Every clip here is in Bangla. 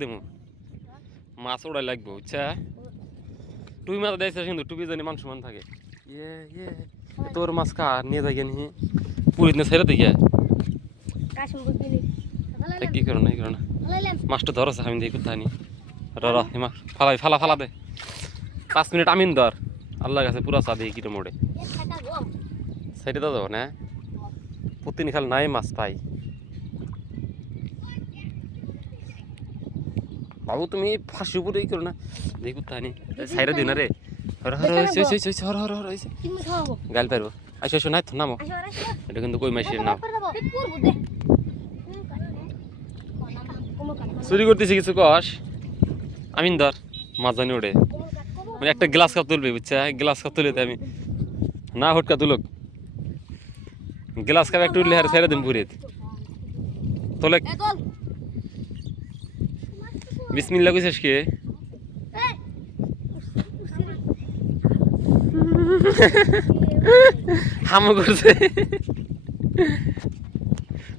দেবো মাছ ওড়াই লাগবো বুঝছা টুপি মাছ দেখছে কিন্তু টুপি জানি মান সমান থাকে ইয়ে ইয়ে তোর মাছ কা নিয়ে যাই নি পুরীত না ছেড়ে দিকে কি করো না মাছটা ধরছে আমি দেখি কোথায় নি র হিমা ফালাই ফালা ফালা দে 5 মিনিট আমিন ধর আল্লাহ কাছে পুরা চা দিয়ে কিটো মোড়ে সেটা তো যাবো না প্রতিদিন খাল নাই মাছ পাই বাবু তুমি ফাঁসি উপরে করো না দেখি কোথায় নি সাইডে দিন রে গাল পারবো আচ্ছা শোনাই তো নামো এটা কিন্তু কই মাসের নাম চুরি করতেছি কিছু কস আমিন ধর মাছ জানি ওড়ে মানে একটা গ্লাস কাপ তুলবে বুঝছা গ্লাস কাপ তুলে আমি না হটকা তুলক গ্লাস কাপ একটু উঠলে আর ছেড়ে দিন পুরে তোলে বিসমিল্লাহ কইছিস কি হামু করছে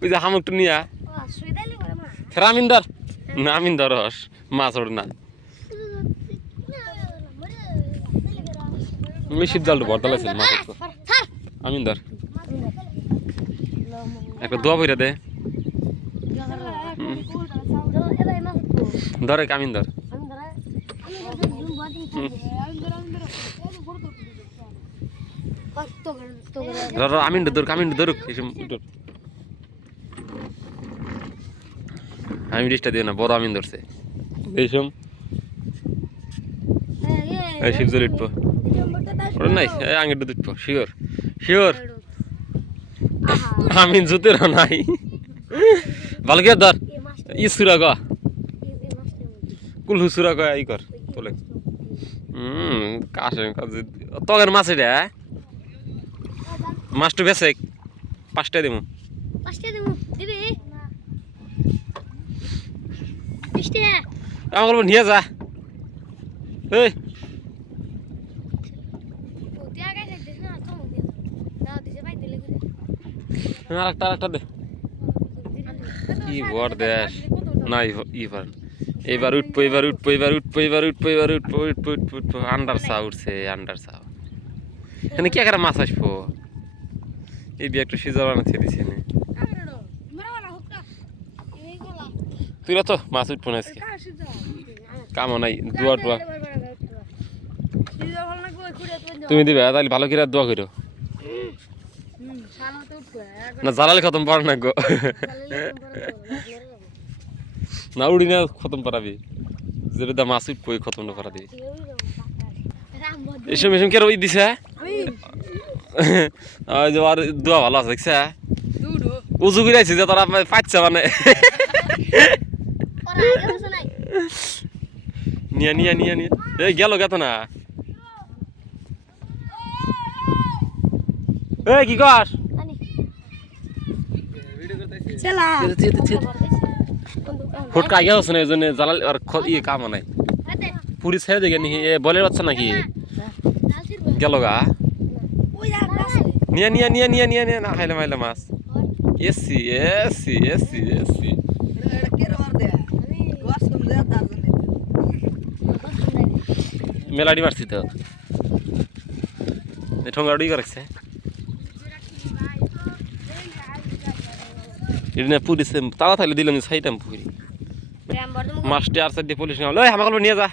ওই যে হামুকটু নিয়া ফের আমিনদার না আমিনদার হস মাছ ওড় না মিশির জালটা ভরতা লাগছে মাছ আমিনদার একটা দোয়া বইরা দে ধরে আমিনদার আমিন ধরুক আমি ডিসটা দিও না বড় আমিন ধরছে এইসব শিবজল উঠবো ওটা নাই আঙেরটা উঠবো শিওর শিওর আমিন জুতের নাই ভালো কে ধর ইসুরা গ কুল হুসুরা গ ই কর তোলে কাশে তগের মাছ এটা মাছটা বেছে 5টা দেবো আমার বলবো নিয়ে যা এই আরেকটা দে কি বর দেশ না এবার উঠবো আন্ডার চা উঠছে আন্ডার চা এখানে কি একটা মাছ আসবো এই বি একটা সিজার বানাতে দিছে না তুই তো মাছ উঠবো না আজকে কামও নাই দোয়া টোয়া তুমি দিবে তাহলে ভালো করে দোয়া করো না জ্বালালে খতম পার না গো না উড়ি না খতম পারাবি যেটা মাছ উঠবো খতম না করা দিবি এসব কে ওই দিছে আর দোয়া ভালো আছে দেখছে উজু করে আইছি যে তোরা পাচ্ছে মানে নিয়া নিয়া নিয়া নিয়া এই গেল গেত না এই কি কর ফটকা আগে হচ্ছে না এই জন্য জ্বালাল আর ইয়ে কাম নাই পুরি ছেড়ে দেখে নি বলের বাচ্চা নাকি গেল গা নিয়া নিয়া নিয়া নিয়া নিয়া নিয়া না খাইলে মাইলে মাছ এসি এসি এসি এসি মেলাডি মারছি তো ঠোঙ্গাড়ি করেছে এটা পুলিশ তাড়া থাকলে দিলাম সাইটাম পুরি মাছটি আর সাইড দিয়ে পুলিশ নিয়ে আমাকে নিয়ে যা